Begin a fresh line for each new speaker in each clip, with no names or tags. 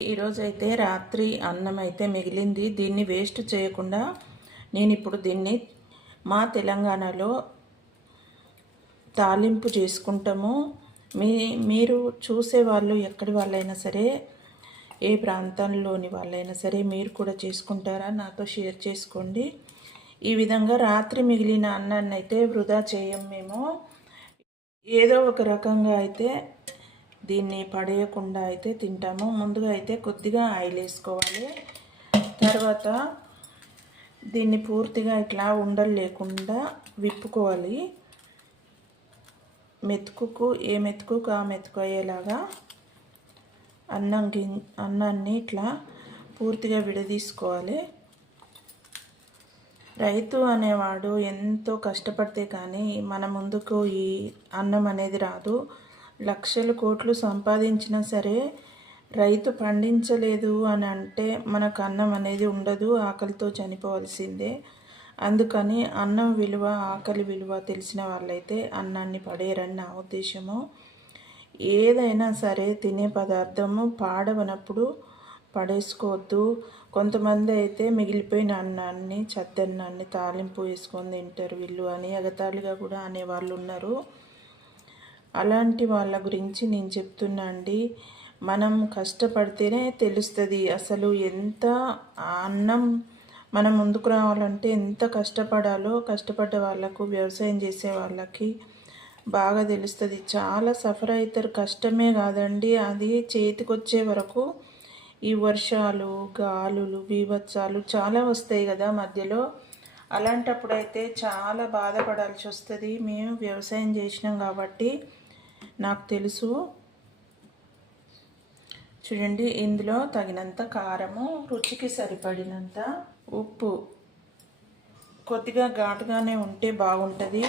ఈరోజైతే రాత్రి అన్నం అయితే మిగిలింది. దీన్ని వేస్ట్ చేయకుండా నేను ఇప్పుడు దీన్ని మా తెలంగాణలో తాలింపు చేసుకుంటాము. మీ మీరు చూసే వాళ్ళు ఎక్కడి వాళ్ళైనా సరే ఏ ప్రాంతంలోని వాళ్ళైనా సరే మీరు కూడా చేసుకుంటారా? నాతో షేర్ చేసుకోండి. ఈ విధంగా రాత్రి మిగిలిన అన్నాన్ని అయితే వృధా చేయం మేము. ఏదో ఒక రకంగా అయితే దీన్ని పడేయకుండా అయితే తింటాము. ముందుగా అయితే కొద్దిగా ఆయిల్ వేసుకోవాలి. తర్వాత దీన్ని పూర్తిగా ఇట్లా ఉండలు లేకుండా విప్పుకోవాలి. మెతుకుకు ఏ మెతుకుకు ఆ మెతుకు అయ్యేలాగా అన్నం గి అన్నాన్ని ఇట్లా పూర్తిగా విడదీసుకోవాలి. రైతు అనేవాడు ఎంతో కష్టపడితే కానీ మన ముందుకు ఈ అన్నం అనేది రాదు. లక్షల కోట్లు సంపాదించినా సరే రైతు పండించలేదు అని అంటే మనకు అన్నం అనేది ఉండదు ఆకలితో చనిపోవాల్సిందే. అందుకని అన్నం విలువ ఆకలి విలువ తెలిసిన వాళ్ళైతే అన్నాన్ని పడేయరని నా ఉద్దేశము. ఏదైనా సరే తినే పదార్థము పాడవనప్పుడు పడేసుకోవద్దు. కొంతమంది అయితే మిగిలిపోయిన అన్నాన్ని చెద్దన్నాన్ని తాలింపు వేసుకొని తింటారు వీళ్ళు అని ఎగతాళిగా కూడా అనేవాళ్ళు ఉన్నారు. అలాంటి వాళ్ళ గురించి నేను చెప్తున్నా అండి. మనం కష్టపడితేనే తెలుస్తుంది అసలు ఎంత అన్నం మనం ముందుకు రావాలంటే ఎంత కష్టపడాలో కష్టపడ్డ వాళ్ళకు వ్యవసాయం చేసే వాళ్ళకి బాగా తెలుస్తుంది. చాలా సఫర్ అవుతారు కష్టమే కాదండి. అది చేతికొచ్చే వరకు ఈ వర్షాలు గాలులు బీభత్సాలు చాలా వస్తాయి కదా మధ్యలో. అలాంటప్పుడైతే చాలా బాధపడాల్సి వస్తుంది మేము వ్యవసాయం చేసినాం కాబట్టి నాకు తెలుసు. చూడండి ఇందులో తగినంత కారము రుచికి సరిపడినంత ఉప్పు. కొద్దిగా ఘాటుగానే ఉంటే బాగుంటుంది.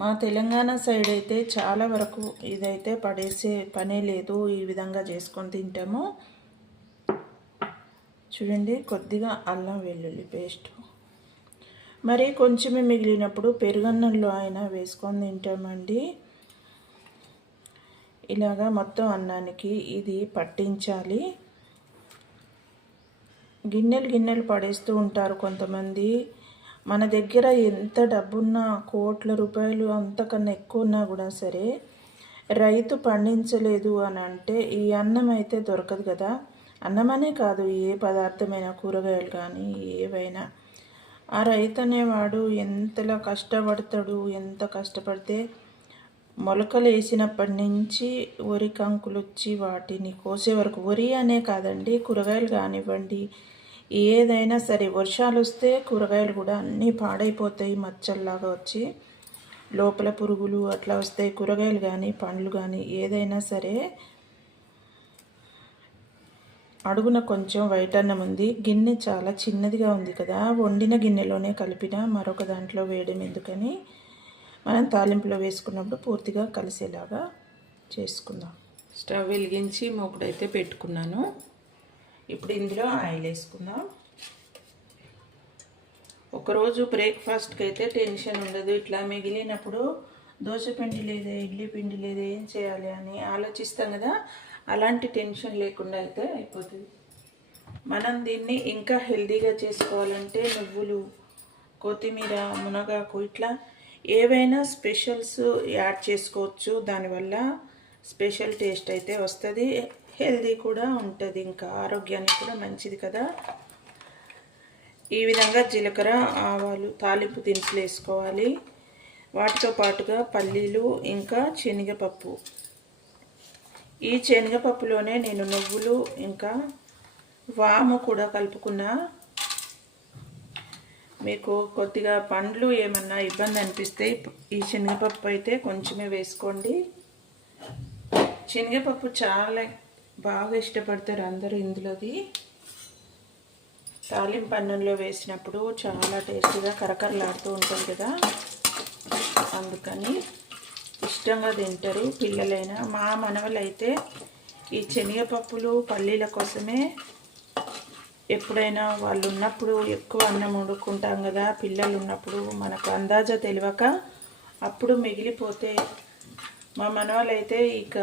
మా తెలంగాణ సైడ్ అయితే చాలా వరకు ఇదైతే పడేసే పనే లేదు. ఈ విధంగా చేసుకొని తింటాము. చూడండి కొద్దిగా అల్లం వెల్లుల్లి పేస్ట్. మరి కొంచెమే మిగిలినప్పుడు పెరుగన్నంలో అయినా వేసుకొని తింటామండి. ఇలాగా మొత్తం అన్నానికి ఇది పట్టించాలి. గిన్నెలు గిన్నెలు పడేస్తూ ఉంటారు కొంతమంది. మన దగ్గర ఎంత డబ్బున్నా కోట్ల రూపాయలు అంతకన్నా ఎక్కువ ఉన్నా కూడా సరే రైతు పండించలేదు అని అంటే ఈ అన్నం అయితే దొరకదు కదా. అన్నమనే కాదు ఏ పదార్థమైన కూరగాయలు కానీ ఏవైనా. ఆ రైతు అనేవాడు ఎంతలా కష్టపడతాడు ఎంత కష్టపడితే మొలకలు వేసినప్పటి నుంచి వరి కంకులు వచ్చి వాటిని కోసే వరకు వరి అనే కాదండి కూరగాయలు కానివ్వండి. ఏదైనా సరే వర్షాలు వస్తే కూరగాయలు కూడా అన్నీ పాడైపోతాయి మచ్చల్లాగా వచ్చి. లోపల పురుగులు అట్లా వస్తాయి కూరగాయలు కానీ పండ్లు కానీ ఏదైనా సరే అడుగున కొంచెం వైట్ అన్నం ఉంది. గిన్నె చాలా చిన్నదిగా ఉంది కదా వండిన గిన్నెలోనే కలిపిన మరొక దాంట్లో వేయడం ఎందుకని? మనం తాలింపులో వేసుకున్నప్పుడు పూర్తిగా కలిసేలాగా చేసుకుందాం. స్టవ్ వెలిగించి మొక్కడైతే పెట్టుకున్నాను. ఇప్పుడు ఇందులో ఆయిల్ వేసుకుందాం. ఒకరోజు బ్రేక్ఫాస్ట్కి అయితే టెన్షన్ ఉండదు. ఇట్లా మిగిలినప్పుడు దోశ పిండి లేదా ఇడ్లీ పిండి లేదా ఏం చేయాలి అని ఆలోచిస్తాం కదా. అలాంటి టెన్షన్ లేకుండా అయితే అయిపోతుంది. మనం దీన్ని ఇంకా హెల్తీగా చేసుకోవాలంటే నువ్వులు కొత్తిమీర మునగాకు ఇట్లా ఏవైనా స్పెషల్స్ యాడ్ చేసుకోవచ్చు. దానివల్ల స్పెషల్ టేస్ట్ అయితే వస్తుంది. హెల్దీ కూడా ఉంటుంది. ఇంకా ఆరోగ్యానికి కూడా మంచిది కదా. ఈ విధంగా జీలకర్ర ఆవాలు తాలింపు దినుసులు వేసుకోవాలి. వాటితో పాటుగా పల్లీలు ఇంకా శనగపప్పు. ఈ శనగపప్పులోనే నేను నువ్వులు ఇంకా వాము కూడా కలుపుకున్నా. మీకు కొద్దిగా పండ్లు ఏమన్నా ఇబ్బంది అనిపిస్తే ఈ శనగపప్పు అయితే కొంచెమే వేసుకోండి. శనగపప్పు చాలా బాగా ఇష్టపడతారు అందరూ ఇందులోది. తాలింపు అన్నంలో వేసినప్పుడు చాలా టేస్టీగా కరకరలాడుతూ ఉంటుంది కదా. అందుకని ఇష్టంగా తింటారు పిల్లలైనా. మా మనవలైతే ఈ శనగపప్పులు పల్లీల కోసమే ఎప్పుడైనా వాళ్ళు ఉన్నప్పుడు ఎక్కువ అన్నం వండుకుంటాం కదా పిల్లలు ఉన్నప్పుడు మనకు అందాజా తెలియక అప్పుడు మిగిలిపోతే మా మనవాళ్ళైతే ఇక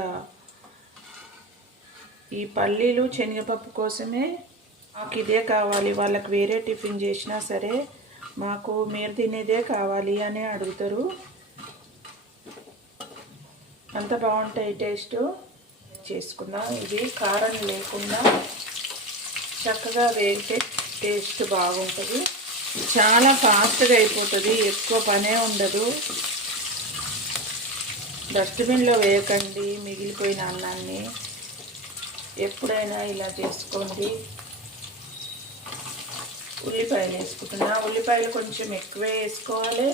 ఈ పల్లీలు శనగపప్పు కోసమే మాకు ఇదే కావాలి. వాళ్ళకి వేరే టిఫిన్ చేసినా సరే మాకు మీరు తినేదే కావాలి అని అడుగుతారు. అంత బాగుంటాయి టేస్ట్. చేసుకుందాం. ఇది కారం లేకుండా చక్కగా వేగితే టేస్ట్ బాగుంటుంది. చాలా ఫాస్ట్గా అయిపోతుంది. ఎక్కువ పనే ఉండదు. డస్ట్బిన్లో వేయకండి. మిగిలిపోయిన అన్నాన్ని ఎప్పుడైనా ఇలా చేసుకోండి. ఉల్లిపాయలు వేసుకుంటున్నా. ఉల్లిపాయలు కొంచెం ఎక్కువే వేసుకోవాలి.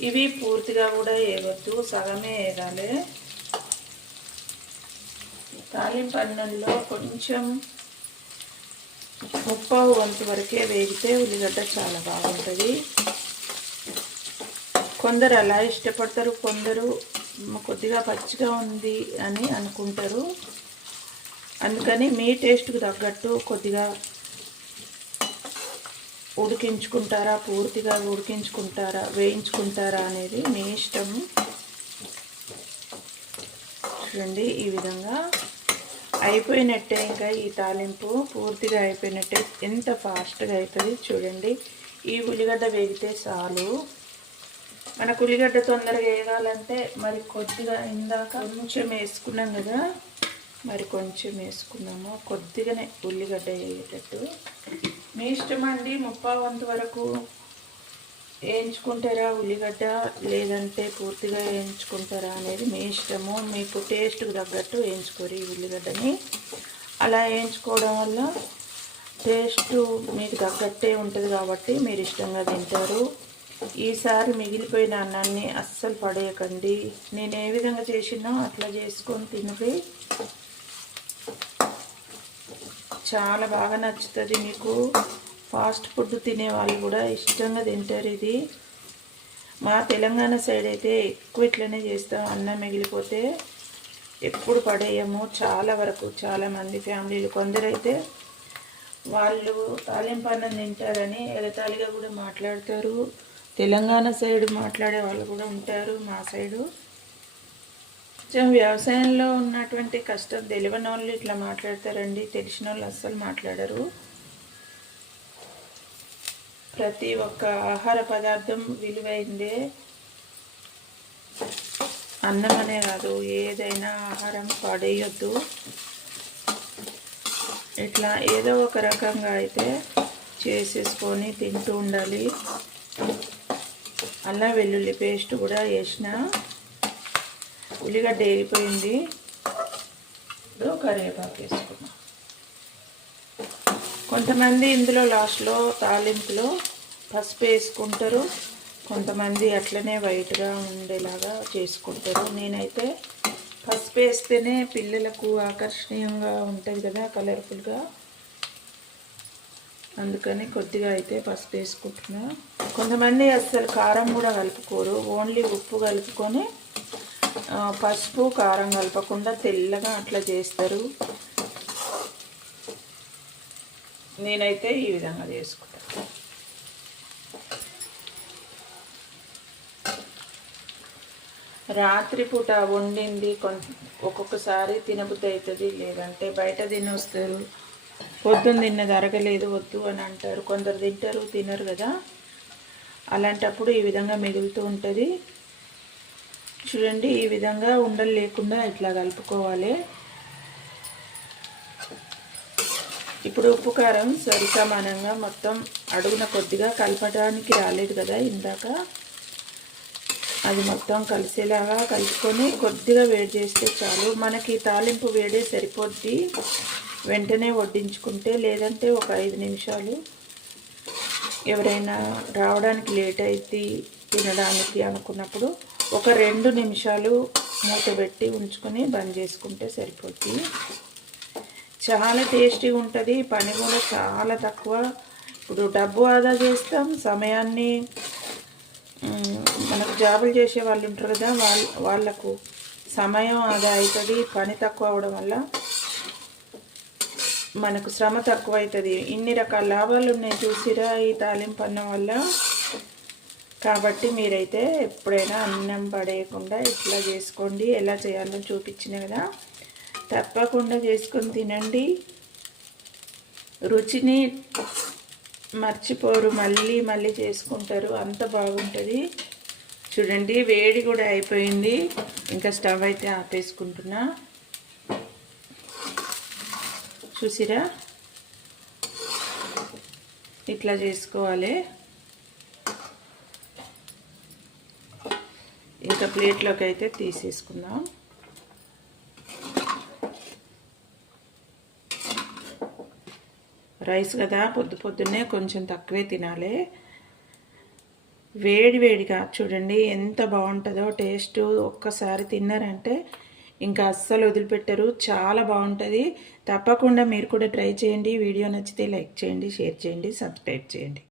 ఇవి పూర్తిగా కూడా వేయవద్దు. సగమే వేయాలి. తాలింపు అన్నంలో కొంచెం ముప్పావు వంతు వరకే వేగితే ఉల్లిగడ్డ చాలా బాగుంటుంది. కొందరు అలా ఇష్టపడతారు కొందరు కొద్దిగా పచ్చిగా ఉంది అని అనుకుంటారు. అందుకని మీ టేస్ట్కి తగ్గట్టు కొద్దిగా ఉడికించుకుంటారా పూర్తిగా ఉడికించుకుంటారా వేయించుకుంటారా అనేది మీ ఇష్టం చూడండి ఈ విధంగా అయిపోయినట్టే ఇంకా ఈ తాలింపు పూర్తిగా అయిపోయినట్టే ఎంత ఫాస్ట్గా అవుతుంది చూడండి. ఈ ఉల్లిగడ్డ వేగితే చాలు. మనకు ఉల్లిగడ్డ తొందరగా వేయాలంటే మరి కొద్దిగా ఇందాక కొంచెం వేసుకున్నాం కదా మరి కొంచెం వేసుకున్నాము. కొద్దిగానే ఉల్లిగడ్డ వేయేటట్టు మీ ఇష్టం అండి ముప్పా వంతు వరకు? వేయించుకుంటారా ఉల్లిగడ్డ లేదంటే పూర్తిగా వేయించుకుంటారా అనేది మీ ఇష్టము. మీకు టేస్ట్కి తగ్గట్టు వేయించుకోరు ఈ ఉల్లిగడ్డని. అలా వేయించుకోవడం వల్ల టేస్ట్ మీకు తగ్గట్టే ఉంటుంది కాబట్టి మీరు ఇష్టంగా తింటారు. ఈసారి మిగిలిపోయిన అన్నాన్ని అస్సలు పడేయకండి. నేను ఏ విధంగా చేసినా అట్లా చేసుకొని తినిపి చాలా బాగా నచ్చుతుంది మీకు. ఫాస్ట్ ఫుడ్ తినే వాళ్ళు కూడా ఇష్టంగా తింటారు ఇది. మా తెలంగాణ సైడ్ అయితే ఎక్కువ ఇట్లనే చేస్తాం. అన్నం మిగిలిపోతే ఎప్పుడు పడేయము. చాలా వరకు చాలామంది ఫ్యామిలీలు. కొందరైతే వాళ్ళు తాలింపు అన్నం తింటారని ఎగతాళిగా కూడా మాట్లాడతారు. తెలంగాణ సైడ్ మాట్లాడే వాళ్ళు కూడా ఉంటారు మా సైడు. కొంచెం వ్యవసాయంలో ఉన్నటువంటి కష్టం తెలియని వాళ్ళు ఇట్లా మాట్లాడతారండి. తెలిసిన వాళ్ళు అస్సలు మాట్లాడరు. ప్రతి ఒక్క ఆహార పదార్థం విలువైందే. అన్నం అనే కాదు ఏదైనా ఆహారం పడేయొద్దు. ఇట్లా ఏదో ఒక రకంగా అయితే చేసేసుకొని తింటూ ఉండాలి. అల్లం వెల్లుల్లి పేస్ట్ కూడా వేసిన. ఉల్లిగడ్డ వేగిపోయింది ఇప్పుడు కరివేపాకు వేసుకున్నాం కొంతమంది ఇందులో లాస్ట్లో తాలింపులో పసుపు వేసుకుంటారు. కొంతమంది అట్లనే వైట్గా ఉండేలాగా చేసుకుంటారు. నేనైతే పసుపు వేస్తేనే పిల్లలకు ఆకర్షణీయంగా ఉంటుంది కదా కలర్ఫుల్గా. అందుకని కొద్దిగా అయితే పసుపు వేసుకుంటున్నా. కొంతమంది అసలు కారం కూడా కలుపుకోరు. ఓన్లీ ఉప్పు కలుపుకొని పసుపు కారం కలపకుండా తెల్లగా అట్లా చేస్తారు. నేనైతే ఈ విధంగా చేసుకుంటాను రాత్రిపూట వండింది ఒక్కొక్కసారి తినబుద్ధి అవుతుంది లేదంటే బయట తినొస్తారు. పొద్దున్న తిన్నది అరగలేదు వద్దు అని అంటారు. కొందరు తింటారు తినరు కదా. అలాంటప్పుడు ఈ విధంగా మిగులుతూ ఉంటుంది. చూడండి ఈ విధంగా ఉండలు లేకుండా ఇట్లా కలుపుకోవాలి. ఇప్పుడు ఉప్పు కారం సరి సమానంగా మొత్తం అడుగున కొద్దిగా కలపడానికి రాలేదు కదా ఇందాక. అది మొత్తం కలిసేలాగా కలుపుకొని కొద్దిగా వేడి చేస్తే చాలు. మనకి తాలింపు వేడే సరిపోద్ది. వెంటనే వడ్డించుకుంటే లేదంటే ఒక ఐదు నిమిషాలు ఎవరైనా రావడానికి లేట్ అయితే తినడానికి అనుకున్నప్పుడు ఒక రెండు నిమిషాలు మూత పెట్టి ఉంచుకొని బంద్ చేసుకుంటే సరిపోద్ది. చాలా టేస్టీగా ఉంటుంది. పని కూడా చాలా తక్కువ. ఇప్పుడు డబ్బు ఆదా చేస్తాం సమయాన్ని మనకు జాబులు చేసే వాళ్ళు ఉంటారు కదా వాళ్ళ వాళ్ళకు సమయం ఆదా అవుతుంది. పని తక్కువ అవడం వల్ల మనకు శ్రమ తక్కువ అవుతుంది. ఇన్ని రకాల లాభాలు ఉన్నాయి చూసిరా ఈ తాలింపు అన్నం వల్ల. కాబట్టి మీరైతే ఎప్పుడైనా అన్నం పడేయకుండా ఇట్లా చేసుకోండి. ఎలా చేయాలో చూపించిన కదా. తప్పకుండా చేసుకొని తినండి. రుచిని మర్చిపోరు మళ్ళీ మళ్ళీ చేసుకుంటారు. అంత బాగుంటుంది. చూడండి వేడి కూడా అయిపోయింది. ఇంకా స్టవ్ అయితే ఆపేసుకుంటున్నా. చూసిరా? ఇట్లా చేసుకోవాలి. ఇంకా ప్లేట్లోకి అయితే తీసేసుకుందాం. రైస్ కదా పొద్దు పొద్దున్నే కొంచెం తక్కువే తినాలి. వేడి వేడిగా చూడండి ఎంత బాగుంటుందో టేస్ట్ ఒక్కసారి తిన్నారంటే ఇంకా అస్సలు వదిలిపెట్టరు చాలా బాగుంటుంది. తప్పకుండా మీరు కూడా ట్రై చేయండి వీడియో నచ్చితే లైక్ చేయండి షేర్ చేయండి సబ్స్క్రైబ్ చేయండి.